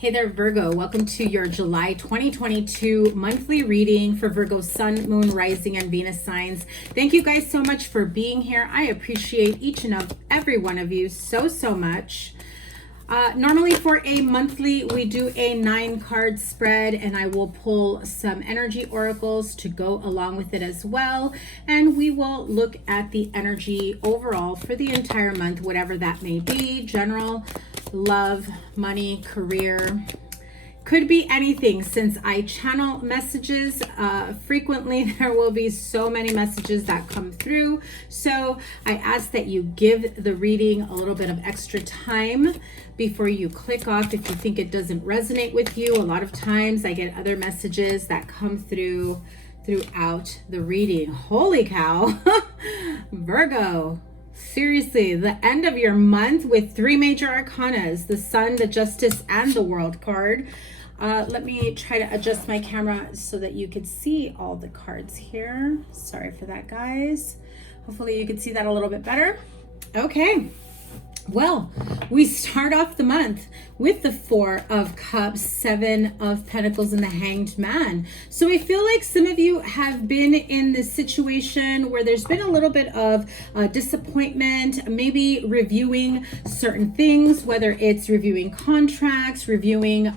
Hey there, Virgo. Welcome to your July 2022 monthly reading for Virgo Sun, Moon, Rising, and Venus signs. Thank you guys so much for being here. I appreciate each and every one of you so much. Normally for a monthly, we do a 9-card spread, and I will pull some energy oracles to go along with it as well. And we will look at the energy overall for the entire month, whatever that may be, general, love, money, career. Could be anything. Since I channel messages frequently, there will be so many messages that come through. So I ask that you give the reading a little bit of extra time before you click off if you think it doesn't resonate with you. A lot of times I get other messages that come through throughout the reading. Holy cow. Virgo. Seriously, the end of your month with 3 major arcanas, the Sun, the Justice, and the World card. Let me try to adjust my camera so that you could see all the cards here. Sorry for that, guys. Hopefully you can see that a little bit better. Okay. Well, we start off the month with the 4 of Cups, 7 of Pentacles, and the Hanged Man. So I feel like some of you have been in this situation where there's been a little bit of disappointment, maybe reviewing certain things, whether it's reviewing contracts, reviewing,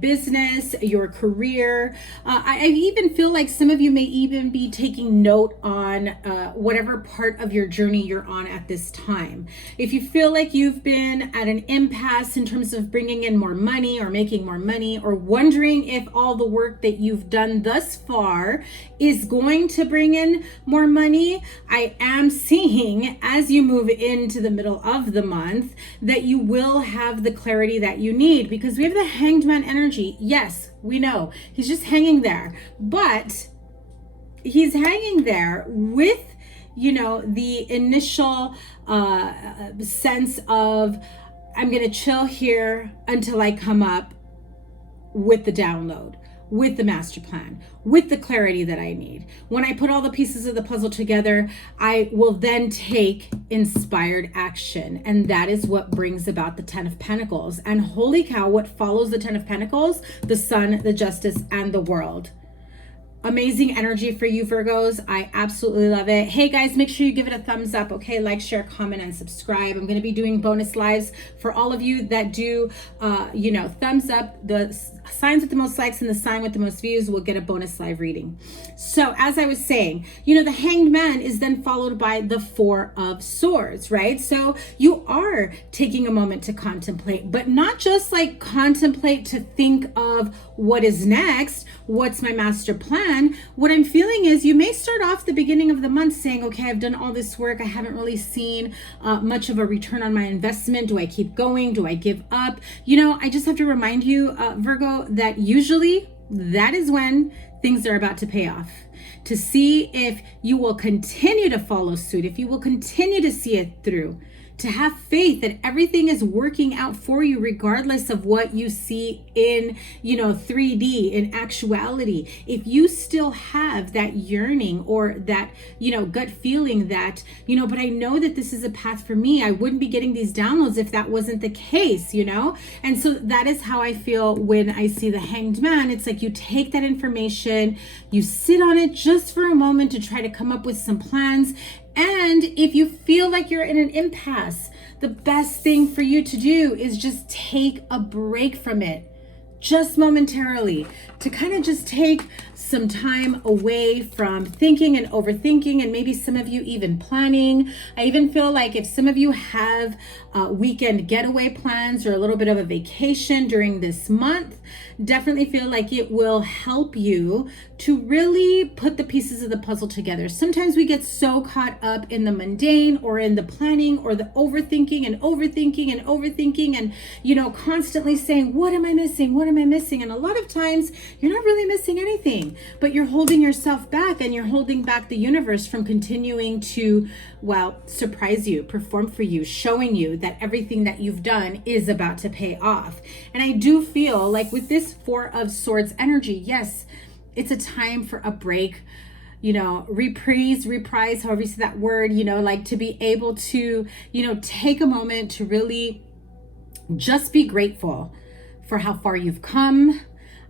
business, your career. I even feel like some of you may even be taking note on whatever part of your journey you're on at this time. If you feel like you've been at an impasse in terms of bringing in more money or making more money, or wondering if all the work that you've done thus far is going to bring in more money, I am seeing as you move into the middle of the month that you will have the clarity that you need, because we have the Hanged Man energy. Yes, we know he's just hanging there, but he's hanging there with the initial sense of, I'm going to chill here until I come up with the download, with the master plan, with the clarity that I need. When I put all the pieces of the puzzle together, I will then take inspired action. And that is what brings about the 10 of Pentacles. And holy cow, what follows the 10 of Pentacles? The Sun, the Justice, and the World. Amazing energy for you, Virgos. I absolutely love it. Hey guys, make sure you give it a thumbs up. Okay, like, share, comment, and subscribe. I'm going to be doing bonus lives for all of you that do thumbs up. The signs with the most likes and the sign with the most views will get a bonus live reading. So as I was saying, the Hanged Man is then followed by the 4 of Swords, right? So you are taking a moment to contemplate, but not just like contemplate to think of what is next, what's my master plan. What I'm feeling is you may start off the beginning of the month saying, okay, I've done all this work. I haven't really seen much of a return on my investment. Do I keep going? Do I give up? I just have to remind you, Virgo, that usually that is when things are about to pay off. To see if you will continue to follow suit, if you will continue to see it through, to have faith that everything is working out for you regardless of what you see in 3D, in actuality. If you still have that yearning or that gut feeling that but I know that this is a path for me, I wouldn't be getting these downloads if that wasn't the case. And so that is how I feel when I see the Hanged Man. It's like you take that information, you sit on it just for a moment to try to come up with some plans. And if you feel like you're in an impasse, the best thing for you to do is just take a break from it, just momentarily, to kind of just take some time away from thinking and overthinking, and maybe some of you even planning. I even feel like if some of you have weekend getaway plans or a little bit of a vacation during this month, definitely feel like it will help you to really put the pieces of the puzzle together. Sometimes we get so caught up in the mundane or in the planning or the overthinking and constantly saying, what am I missing? What am I missing? And a lot of times you're not really missing anything, but you're holding yourself back, and you're holding back the universe from continuing to, surprise you, perform for you, showing you that everything that you've done is about to pay off. And I do feel like with this 4 of Swords energy, yes, it's a time for a break, reprise, however you say that word, like to be able to, take a moment to really just be grateful for how far you've come.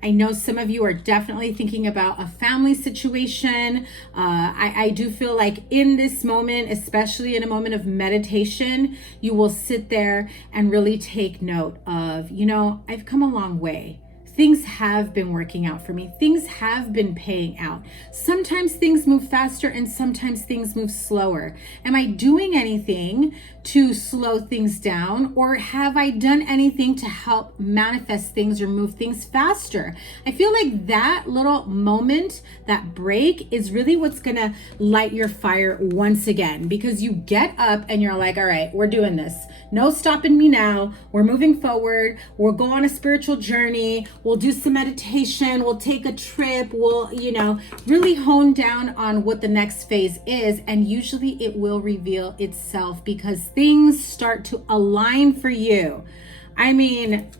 I know some of you are definitely thinking about a family situation. I do feel like in this moment, especially in a moment of meditation, you will sit there and really take note of, you know, I've come a long way. Things have been working out for me. Things have been paying out. Sometimes things move faster and sometimes things move slower. Am I doing anything to slow things down, or have I done anything to help manifest things or move things faster? I feel like that little moment, that break, is really what's gonna light your fire once again, because you get up and you're like, all right, we're doing this. No stopping me now. We're moving forward. We'll go on a spiritual journey. We'll do some meditation. We'll take a trip. We'll, you know, really hone down on what the next phase is. And usually it will reveal itself because things start to align for you. I mean,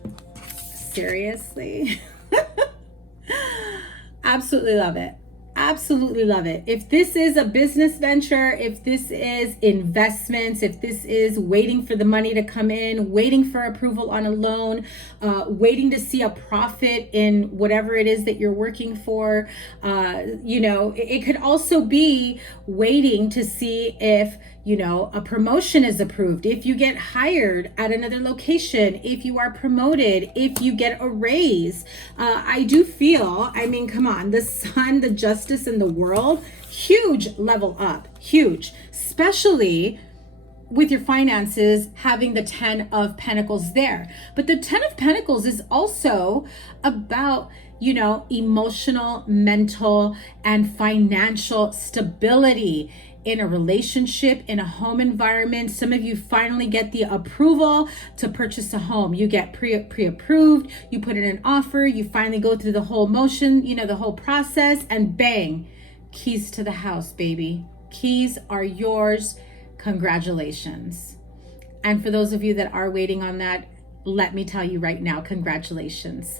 seriously. Absolutely love it. Absolutely love it. If this is a business venture, if this is investments, if this is waiting for the money to come in, waiting for approval on a loan, waiting to see a profit in whatever it is that you're working for, you know, it could also be waiting to see if, you know, a promotion is approved, if you get hired at another location, if you are promoted, if you get a raise. I do feel, I mean, come on, the sun, the justice in the world, huge level up, huge, especially with your finances having the 10 of Pentacles there. But the 10 of Pentacles is also about, you know, emotional, mental, and financial stability in a relationship, in a home environment. Some of you finally get the approval to purchase a home. You get pre-approved, you put in an offer, you finally go through the whole motion, you know, the whole process, and bang, keys to the house, baby. Keys are yours. Congratulations. And for those of you that are waiting on that, let me tell you right now, congratulations.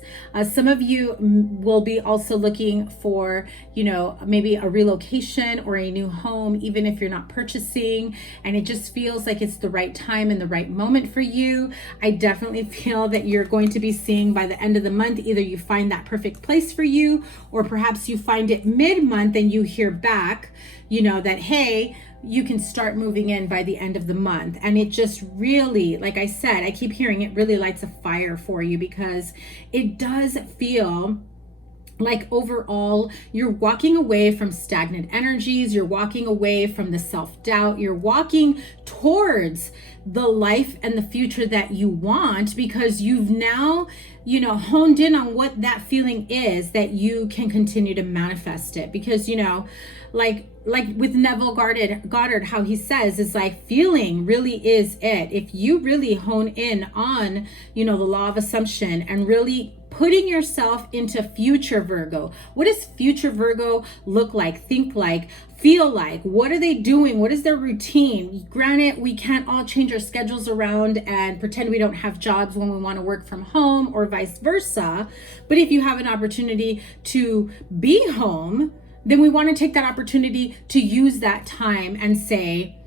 Some of you will be also looking for, you know, maybe a relocation or a new home, even if you're not purchasing, and it just feels like it's the right time and the right moment for you. I definitely feel that you're going to be seeing by the end of the month, either you find that perfect place for you, or perhaps you find it mid-month and you hear back, you know, that, hey, you can start moving in by the end of the month. And it just really, like I said, I keep hearing it really lights a fire for you, because it does feel like overall you're walking away from stagnant energies, you're walking away from the self-doubt, you're walking towards the life and the future that you want, because you've now, you know, honed in on what that feeling is, that you can continue to manifest it. Because, you know, like with Neville Goddard, how he says, is like, feeling really is it. If you really hone in on, you know, the law of assumption and really putting yourself into future Virgo. What does future Virgo look like, think like, feel like? What are they doing? What is their routine? Granted, we can't all change our schedules around and pretend we don't have jobs when we want to work from home, or vice versa. But if you have an opportunity to be home, then we want to take that opportunity to use that time and say,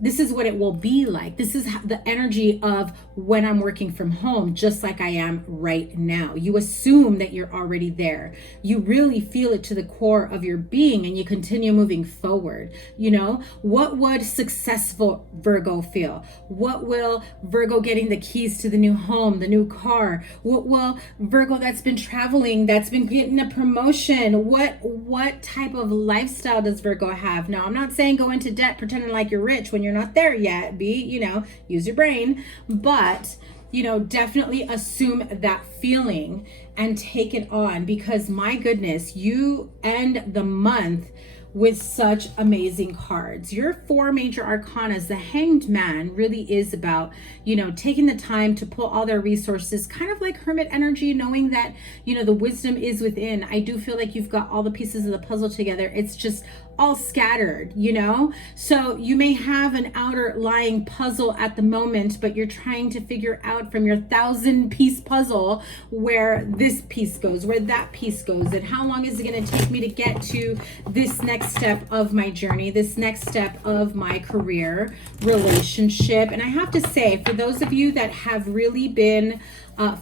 this is what it will be like. This is the energy of when I'm working from home, just like I am right now. You assume that you're already there. You really feel it to the core of your being, and you continue moving forward. You know, what would successful Virgo feel? What will Virgo getting the keys to the new home, the new car? What will Virgo that's been traveling, that's been getting a promotion? What type of lifestyle does Virgo have? Now, I'm not saying go into debt pretending like you're rich when you're not there yet. You know, use your brain, but, you know, definitely assume that feeling and take it on, because my goodness, you end the month with such amazing cards. Your 4 major arcanas, the Hanged Man, really is about, you know, taking the time to pull all their resources, kind of like Hermit energy, knowing that, you know, the wisdom is within. I do feel like you've got all the pieces of the puzzle together. It's just all scattered, you know? So you may have an outer lying puzzle at the moment, but you're trying to figure out from your 1,000-piece puzzle where this piece goes, where that piece goes, and how long is it going to take me to get to this next step of my journey, this next step of my career, relationship. And I have to say, for those of you that have really been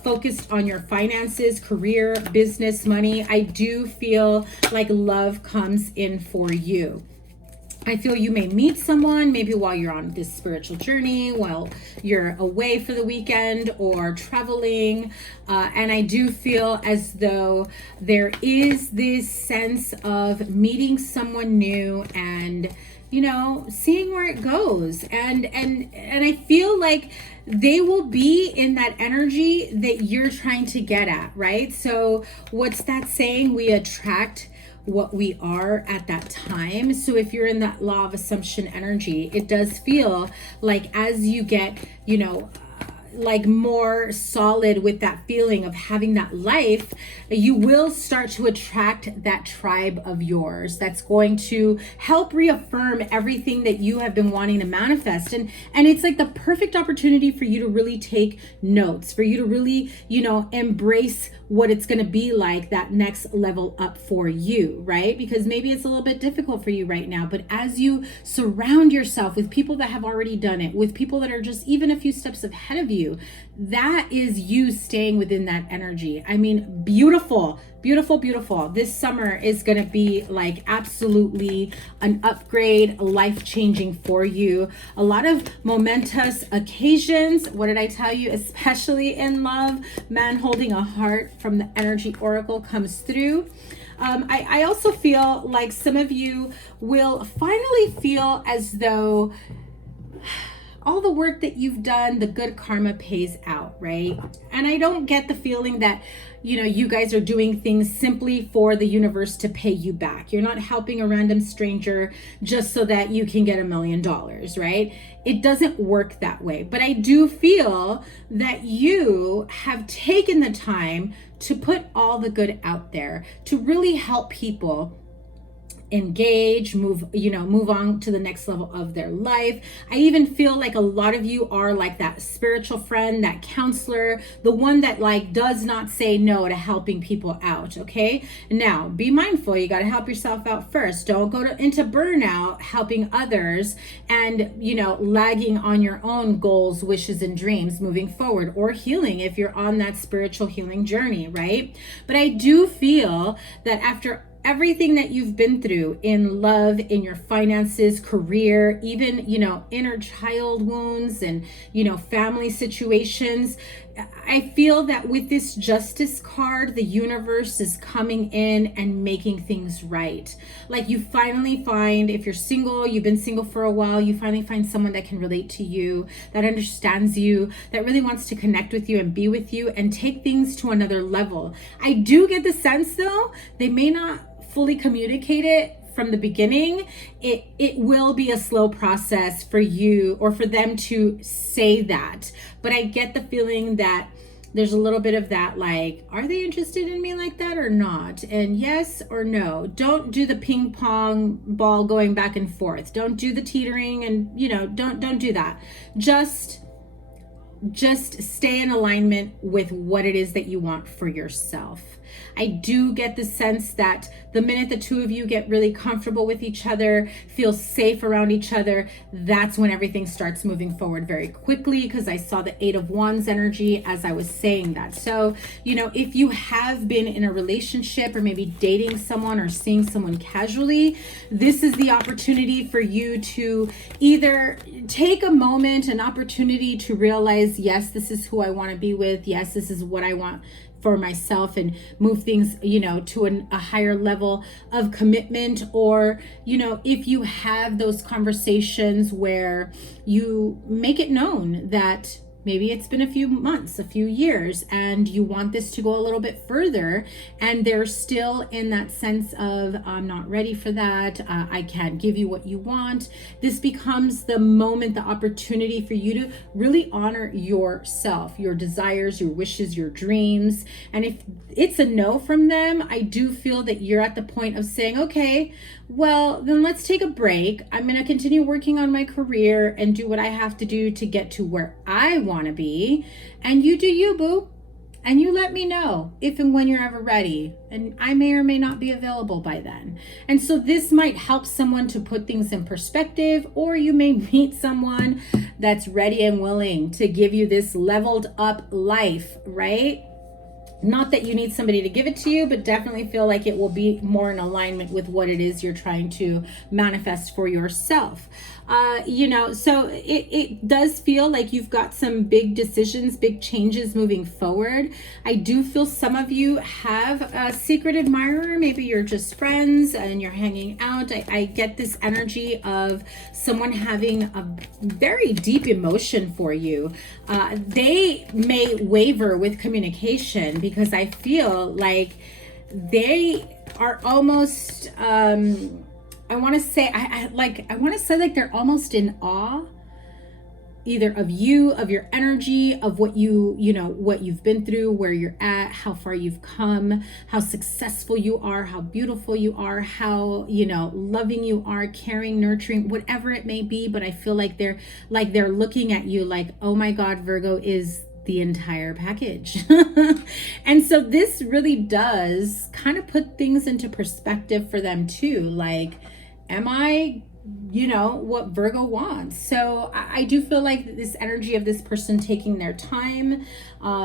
focused on your finances, career, business, money, I do feel like love comes in for you. I feel you may meet someone maybe while you're on this spiritual journey, while you're away for the weekend or traveling. And I do feel as though there is this sense of meeting someone new and, you know, seeing where it goes. And I feel like they will be in that energy that you're trying to get at, right? So what's that saying? We attract what we are at that time. So if you're in that law of assumption energy, it does feel like as you get, you know, like more solid with that feeling of having that life, you will start to attract that tribe of yours that's going to help reaffirm everything that you have been wanting to manifest. And it's like the perfect opportunity for you to really take notes, for you to really, you know, embrace what it's going to be like, that next level up for you, right? Because maybe it's a little bit difficult for you right now, but as you surround yourself with people that have already done it, with people that are just even a few steps ahead of you, that is you staying within that energy. I mean, beautiful, beautiful, beautiful. This summer is going to be like absolutely an upgrade, life-changing for you. A lot of momentous occasions. What did I tell you? Especially in love, man holding a heart from the energy oracle comes through. I also feel like some of you will finally feel as though all the work that you've done, the good karma pays out, right? And I don't get the feeling that, you know, you guys are doing things simply for the universe to pay you back. You're not helping a random stranger just so that you can get $1 million, right? It doesn't work that way. But I do feel that you have taken the time to put all the good out there, to really help people engage, move on to the next level of their life. I even feel like a lot of you are like that spiritual friend, that counselor, the one that like does not say no to helping people out. Okay. Now be mindful. You got to help yourself out first. Don't go into burnout helping others and, you know, lagging on your own goals, wishes, and dreams moving forward, or healing if you're on that spiritual healing journey. Right. But I do feel that after everything that you've been through in love, in your finances, career, even, you know, inner child wounds and, you know, family situations, I feel that with this justice card, the universe is coming in and making things right. Like you finally find, if you're single, you've been single for a while, you finally find someone that can relate to you, that understands you, that really wants to connect with you and be with you and take things to another level. I do get the sense though, they may not fully communicate it from the beginning. It will be a slow process for you or for them to say that. But I get the feeling that there's a little bit of that, like, are they interested in me like that or not? And yes or no. Don't do the ping pong ball going back and forth. Don't do the teetering and, you know, don't do that. Just stay in alignment with what it is that you want for yourself. I do get the sense that the minute the two of you get really comfortable with each other, feel safe around each other, that's when everything starts moving forward very quickly, because I saw the 8 of Wands energy as I was saying that. So, you know, if you have been in a relationship or maybe dating someone or seeing someone casually, this is the opportunity for you to either take a moment, an opportunity to realize, yes, this is who I want to be with. Yes, this is what I want for myself, and move things, you know, to a higher level of commitment. Or, you know, if you have those conversations where you make it known that maybe it's been a few months, a few years, and you want this to go a little bit further, and they're still in that sense of, I'm not ready for that, I can't give you what you want. This becomes the moment, the opportunity for you to really honor yourself, your desires, your wishes, your dreams. And if it's a no from them, I do feel that you're at the point of saying, okay, well, then let's take a break. I'm going to continue working on my career and do what I have to do to get to where I want to be. And you do you, boo. And you let me know if and when you're ever ready. And I may or may not be available by then. And so this might help someone to put things in perspective, or you may meet someone that's ready and willing to give you this leveled up life, right? Not that you need somebody to give it to you, but definitely feel like it will be more in alignment with what it is you're trying to manifest for yourself. You know, so it does feel like you've got some big decisions, big changes moving forward. I do feel some of you have a secret admirer. Maybe you're just friends and you're hanging out. I get this energy of someone having a very deep emotion for you. They may waver with communication because I feel like they are almost, I want to say, I want to say like they're almost in awe, either of you, of your energy, of what you know, what you've been through, where you're at, how far you've come, how successful you are, how beautiful you are, how, you know, loving you are, caring, nurturing, whatever it may be. But I feel like they're looking at you like, oh my God, Virgo is the entire package. And so this really does kind of put things into perspective for them too. Like, am I, you know, what Virgo wants? So I do feel like this energy of this person taking their time,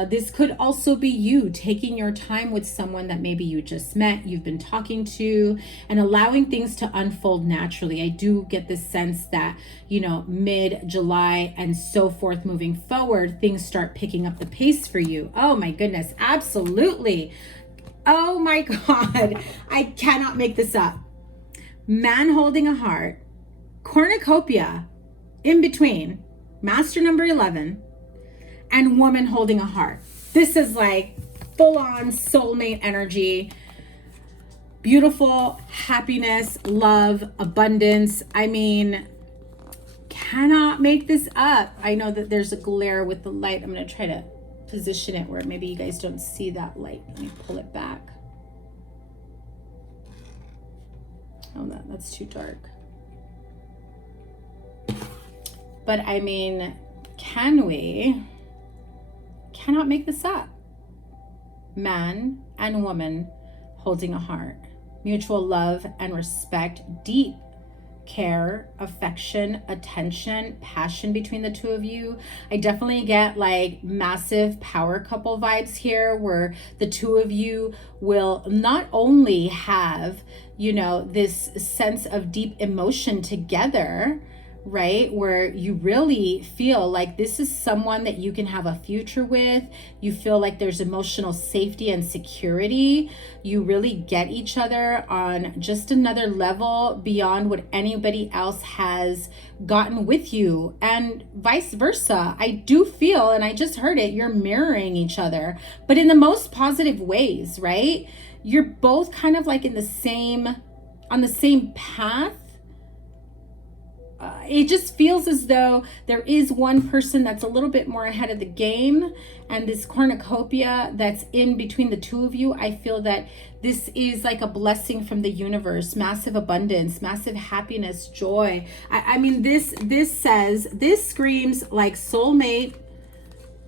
this could also be you taking your time with someone that maybe you just met, you've been talking to, and allowing things to unfold naturally. I do get this sense that, you know, mid-July and so forth moving forward, things start picking up the pace for you. Oh my goodness, absolutely. Oh my God, I cannot make this up. Man holding a heart, cornucopia in between, master number 11, and woman holding a heart. This is like full-on soulmate energy, beautiful happiness, love, abundance. I mean, cannot make this up. I know that there's a glare with the light. I'm going to try to position it where maybe you guys don't see that light. Let me pull it back. Oh, that's too dark. But I mean, cannot make this up. Man and woman holding a heart, mutual love and respect, deep care, affection, attention, passion between the two of you. I definitely get like massive power couple vibes here, where the two of you will not only have, you know, this sense of deep emotion together, right? Where you really feel like this is someone that you can have a future with. You feel like there's emotional safety and security. You really get each other on just another level beyond what anybody else has gotten with you, and vice versa. I do feel, and I just heard it, you're mirroring each other, but in the most positive ways, right? You're both kind of like on the same path. It just feels as though there is one person that's a little bit more ahead of the game, and this cornucopia that's in between the two of you. I feel that this is like a blessing from the universe, massive abundance, massive happiness, joy. I mean, this screams like soulmate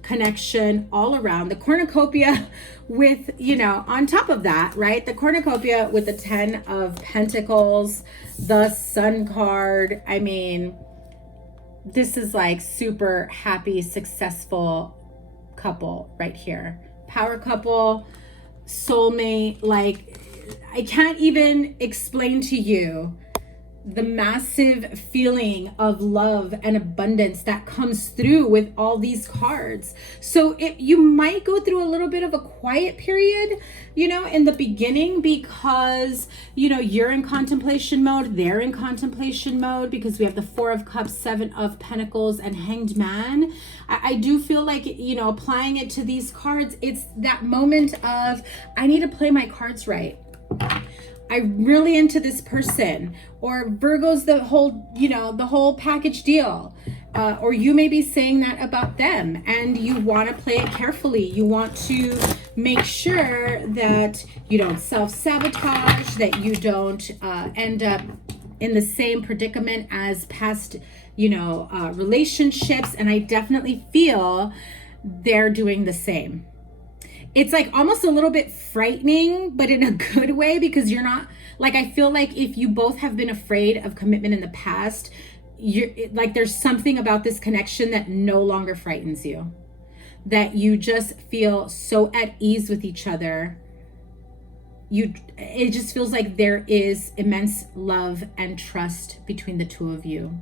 connection all around. The cornucopia with, you know, on top of that, right? The cornucopia with the 10 of Pentacles, the Sun card. I mean, this is like super happy, successful couple right here. Power couple, soulmate. Like, I can't even explain to you the massive feeling of love and abundance that comes through with all these cards. So you might go through a little bit of a quiet period, you know, in the beginning, because, you know, you're in contemplation mode, they're in contemplation mode, because we have the 4 of Cups, 7 of Pentacles, and Hanged Man. I do feel like, you know, applying it to these cards, it's that moment of, I need to play my cards right. I'm really into this person, or Virgo's the whole, you know, the whole package deal. Or you may be saying that about them, and you want to play it carefully. You want to make sure that you don't self-sabotage, that you don't end up in the same predicament as past, you know, relationships. And I definitely feel they're doing the same. it's like almost a little bit frightening, but in a good way, because you're not, like, I feel like if you both have been afraid of commitment in the past, you're like, there's something about this connection that no longer frightens you, that you just feel so at ease with each other. It just feels like there is immense love and trust between the two of you.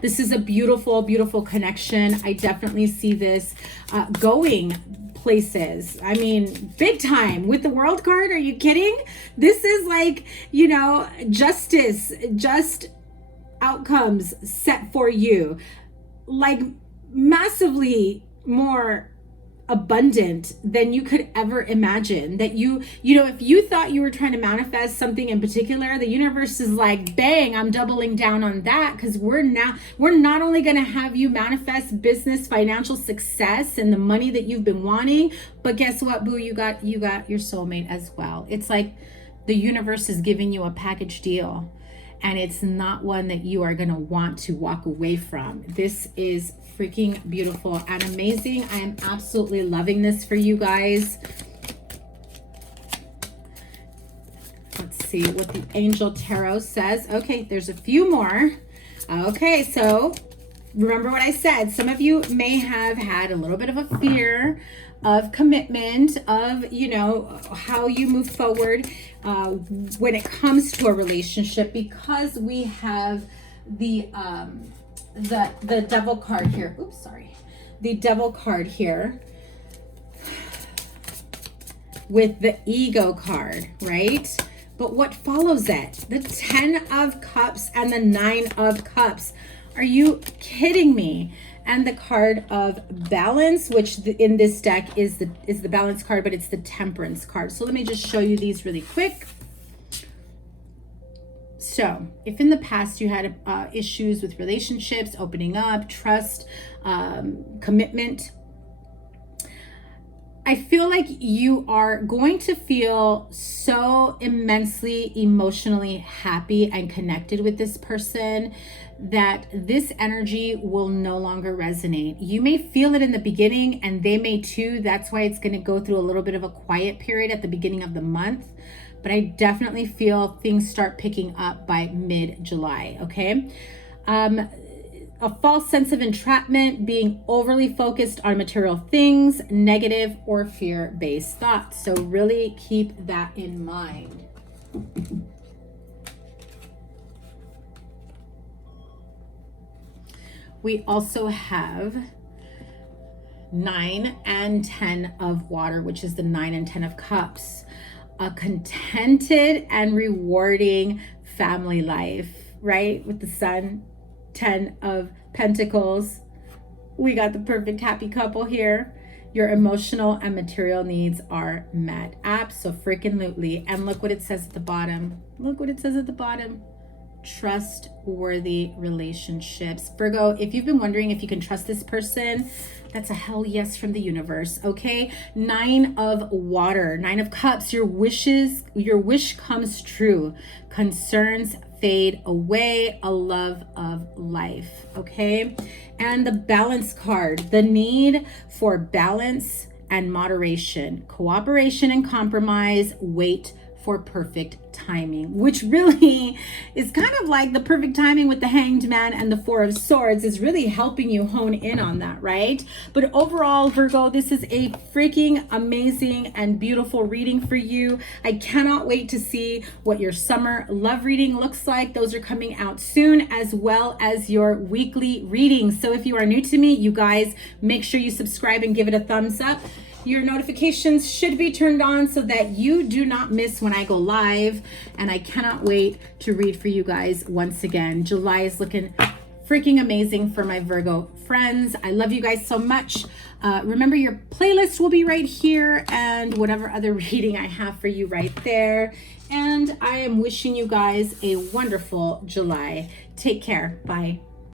This is a beautiful, beautiful connection. I definitely see this going places. I mean, big time with the World card. Are you kidding? This is like, you know, justice, just outcomes set for you, like massively more abundant than you could ever imagine. That you know, if you thought you were trying to manifest something in particular, the universe is like, bang, I'm doubling down on that, because we're not only going to have you manifest business, financial success and the money that you've been wanting, but guess what, boo, you got your soulmate as well. It's like the universe is giving you a package deal, and it's not one that you are going to want to walk away from. This is freaking beautiful and amazing. I am absolutely loving this for you guys. Let's see what the Angel Tarot says. Okay, there's a few more. Okay, so remember what I said. Some of you may have had a little bit of a fear of commitment, of, you know, how you move forward when it comes to a relationship, because we have the Devil card here. Oops, sorry. The Devil card here with the Ego card, right? But what follows it? The 10 of Cups and the 9 of Cups. Are you kidding me? And the card of Balance, which in this deck is the Balance card, but it's the Temperance card. So let me just show you these really quick. So if in the past you had issues with relationships, opening up, trust, commitment, I feel like you are going to feel so immensely emotionally happy and connected with this person that this energy will no longer resonate. You may feel it in the beginning, and they may too. That's why it's going to go through a little bit of a quiet period at the beginning of the month. But I definitely feel things start picking up by mid-July, okay? A false sense of entrapment, being overly focused on material things, negative or fear-based thoughts. So really keep that in mind. We also have 9 and 10 of Water, which is the 9 and 10 of Cups. A contented and rewarding family life, right? With the Sun, 10 of Pentacles. We got the perfect happy couple here. Your emotional and material needs are met. Abso-freaking-lutely. And look what it says at the bottom. Look what it says at the bottom. Trustworthy relationships. Virgo, if you've been wondering if you can trust this person, that's a hell yes from the universe, okay? 9 of Water, 9 of Cups. Your wish comes true. Concerns fade away. A love of life, okay? And the Balance card, the need for balance and moderation, cooperation and compromise, wait for perfect timing, which really is kind of like the perfect timing with the Hanged Man and the 4 of Swords is really helping you hone in on that, right? But overall, Virgo, this is a freaking amazing and beautiful reading for you. I cannot wait to see what your summer love reading looks like. Those are coming out soon, as well as your weekly readings. So if you are new to me, you guys, make sure you subscribe and give it a thumbs up. Your notifications should be turned on so that you do not miss when I go live. And I cannot wait to read for you guys once again. July is looking freaking amazing for my Virgo friends. I love you guys so much. Remember, your playlist will be right here, and whatever other reading I have for you right there. And I am wishing you guys a wonderful July. Take care. Bye.